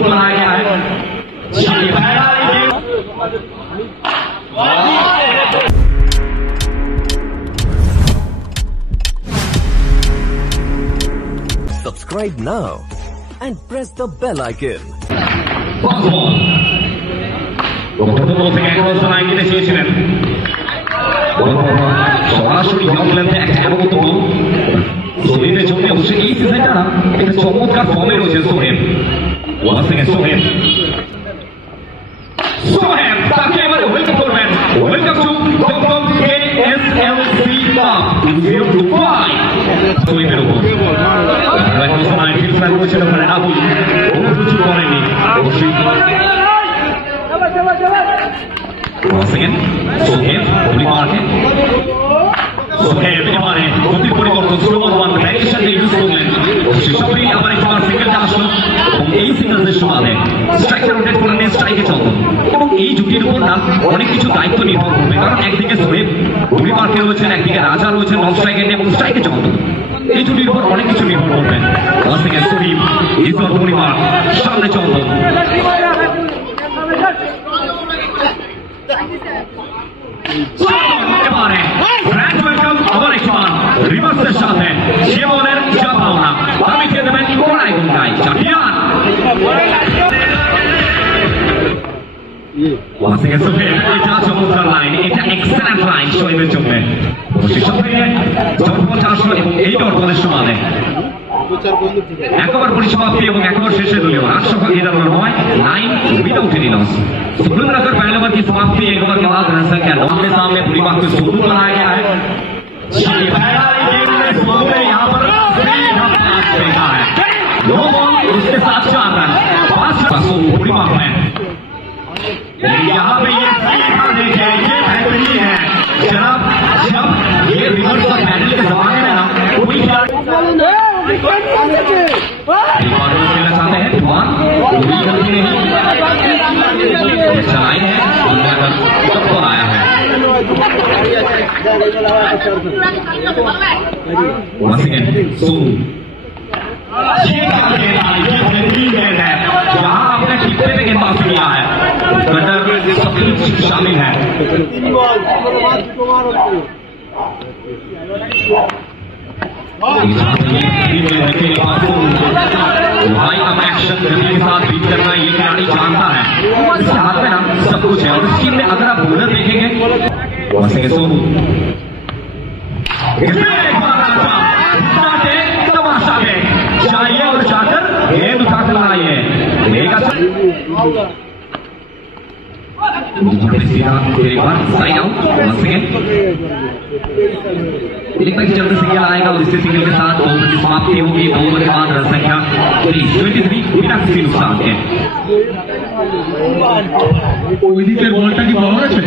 को बनाया गया है। Subscribe now and press the bell icon. সরাসরি গ্রাউন্ড একটা এমনতো সোহেবের জন্য অবশ্যই এই সিজনটা না একটা চমৎকার ফর্মে রয়েছে সোহেব। ওয়ান সেকেন্ড সোহেব তাকে এবারে ওয়েলকাম করবেন। Welcome to Dumdum KSLC cup 025 সোহেবের উপর এখন সময় ফিল্ডার করেছেন ওখানে রাহুল কোনো কিছু করেনি অবশ্যই। ওয়ান সেকেন্ড সোহেব ওলি মারকে সোহেব এবারে গতির পরিবর্তন স্লোয়ার ওয়ান ভ্যারিয়েশন দিয়ে ইউজ করলেন। সবই আবার একবার সিঙ্গেলটা আসলো এবং এই সিঙ্গেলসের সমানে স্ট্রাইকে রোটেট করে নিয়ে স্ট্রাইকে চলতো এবং এই জুটির উপর না অনেক কিছু দায়িত্ব নির্ভর করবে, কারণ একদিকে সোহেব গুলি মার্কে রয়েছেন, একদিকে রাজা রয়েছেন নন স্ট্রাইকে এবং স্ট্রাইকে চলতো। এই জুটির উপর অনেক কিছু নির্ভর করবে। ওয়ান সেকেন্ড সোহিব ইসর পরিবার সামনে চলতো এবারে গ্র্যান্ড ওয়েলকাম আবার একবার রিভার্সের সাথে জীবনের যা ভাবনা আমি খেয়ে দেবেন কোনায় গুন্ডায় চ্যাম্পিয়ন। এটা চমৎকার লাইন, এটা এক্সেলেন্ট লাইন শোয়েবের জন্য আসলো এবং এই দর্পণের সমানে একবার পরিসমাপ্তি এবং একবার শেষে দলীয় 811 9 विदाउट एनी लॉस। सुब्रमण्यम अगर पहले ओवर की समाप्ति एक ओवर के बाद रन संख्या 9 के सामने पूरी बात को शुरू बनाया गया है। यहाँ पर देखा है 2 बॉल उसके साथ 4 रन 5 पूरी बात है। यहाँ पे ये देखिए ये बेहतरीन है जनाब, जब ये रिवर्स और पैडल के जमाने में ना कोई खेलना चाहते हैं धुआं पूरी गलती नहीं चलाई है सब पर आया है। जहाँ आपने टिप्पे पे गेंदबाज किया है सब कुछ शामिल है। भाई अब एक्शन के साथ बीट करना ये खिलाड़ी जानता है, इसके हाथ में ना सब कुछ है। और इस टीम में अगर आप बॉलर देखेंगे तमाशा है चाहिए और जाकर गेंद उठा कर लाइए साइड आउट। जल्द सिंगल आएगा और इससे सिंगल के साथ ओवर की समाप्ति होगी। ओवर के बाद रन संख्या 23 बिना किसी नुकसान के। ওইদিকের বলটা কি পাওয়া গেছে?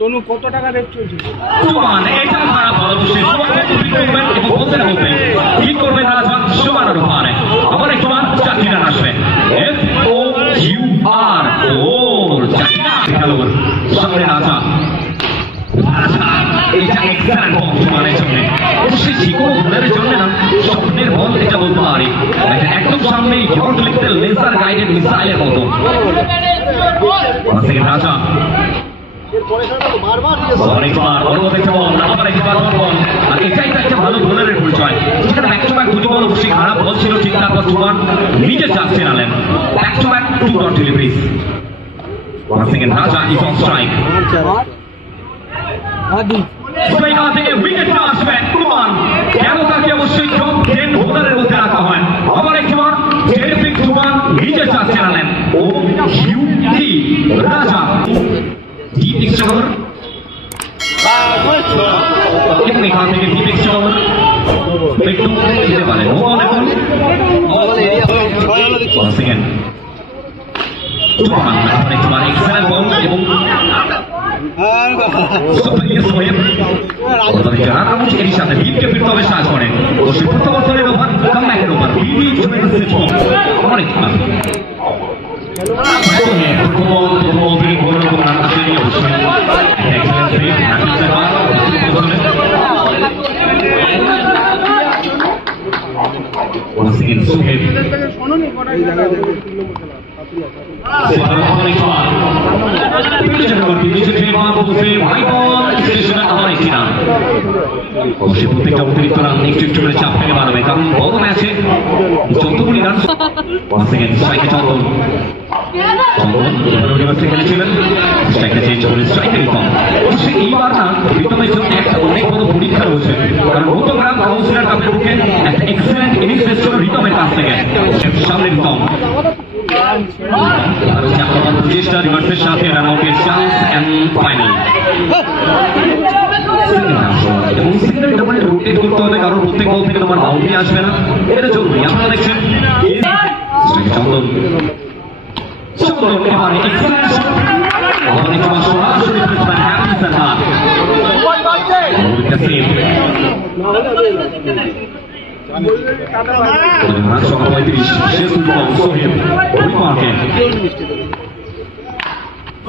তনু কত টাকা রেট চলছে? এটা খারাপ অবশ্যই করবেন এবং বলতে হবে কি করবেন রাজা সমানের ওখানে আবার একটু চারটি রান আসবে FOUR ওর খেলোয়াড় সামনে রাজা এটা এক্সেলেন্ট বল সমানের জন্য অবশ্যই যে কোনো বোলারের জন্য না স্বপ্নের বল এটা বলতে পারি একদম সামনে ইয়র্ক লিখতে লেজার গাইডেড মিসাইলের মতো। রাজা অনেকবার আবার একবার আর এটাই তো একটা ভালো বোলারের পরিচয়। যেখানে ব্যাক টু ব্যাক দুটো বল অবশ্যই খারাপ বল ছিল, ঠিক তারপর দুবার নিজে চাপ চেনালেন। Back to back 2 dot deliveries. One second Raja is on strike. Striker থেকে উইকেটটা আসবে কুমান কেন তাকে অবশ্যই টপ 10 বোলারের মধ্যে রাখা হয়। আবার একবার জেপিক কুমান নিজে চাপ চেনালেন ও ইউটি রাজা डीप एक्स्ट्रा ओवर कितने खाते के डीप एक्स्ट्रा ओवर बिट्टू खेलने वाले नो बॉल है कौन सेकंड तुफान में तुम्हारे एक्सेलेंट बॉल এবং সুপারিয়া সোহেব আর আমুজ এর সাথে ডিপকে ফিরতে হবে সাজ করেন ও সুপার বর্তমানের ওভার কামব্যাকের ওভার বিবি জুমেন্সের অনেক ভালো প্রত্যেকটা অতিরিক্ত রান একটু একটু করে চাপ ফেলে বাড়াবে, কারণ বড় ম্যাচে যতগুলি রান স্ট্রাইকে চন্দন খেলেছিলেন, স্ট্রাইকে চেঞ্জ করে স্ট্রাইকে রিতম। অবশ্যই এইবার না রিতমের জন্য একটা অনেক বড় পরীক্ষা রয়েছে, কারণ নতুগ্রাম কাউন্সিলর কাপের বুকে একটা এক্সেলেন্ট ইনিংস এসেছিল রিতমের কাছ থেকে। সামনে রিতম আরো আক্রমণ প্রচেষ্টা, রিভার্সের সাথে রান আউটের চান্স এন্ড ফাইনাল। এবং সিঙ্গেল তোমার রোটেট করতে হবে, কারণ প্রত্যেক বল থেকে তোমার বাউন্ডারি আসবে না, এটা জরুরি। আপনারা দেখছেন চন্দন এবারে এক্সেলেন্ট অনেক সরাসরি প্লেসমেন্ট হ্যাপি সারহাদ সকাল 35 শেষ উদ্বোধন সোহেব মার্কে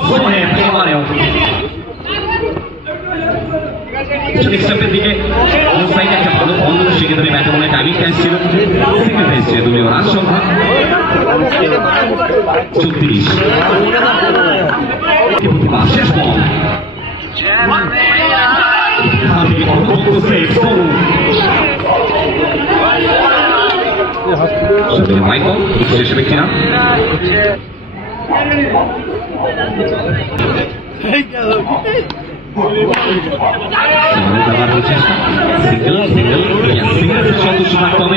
সোহেব এবারেও স্টেপের দিকে অনসাইড একটা ভালো বন্ধ, সেক্ষেত্রে ব্যাটবলের টাইমিং ক্যাচ ছিল। সেকেন্ড এসছে দলীয় রান সংখ্যা 34। শেষ বল মাইকল শেষ ব্যক্তি না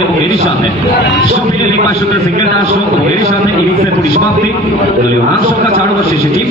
এবং এরই সাথে সিঙ্গেলটা আসলো, এরই সাথে ইনিংসের পরিসমাপ্তি। দলীয় রান সংখ্যা 4 ওভার শেষে টিম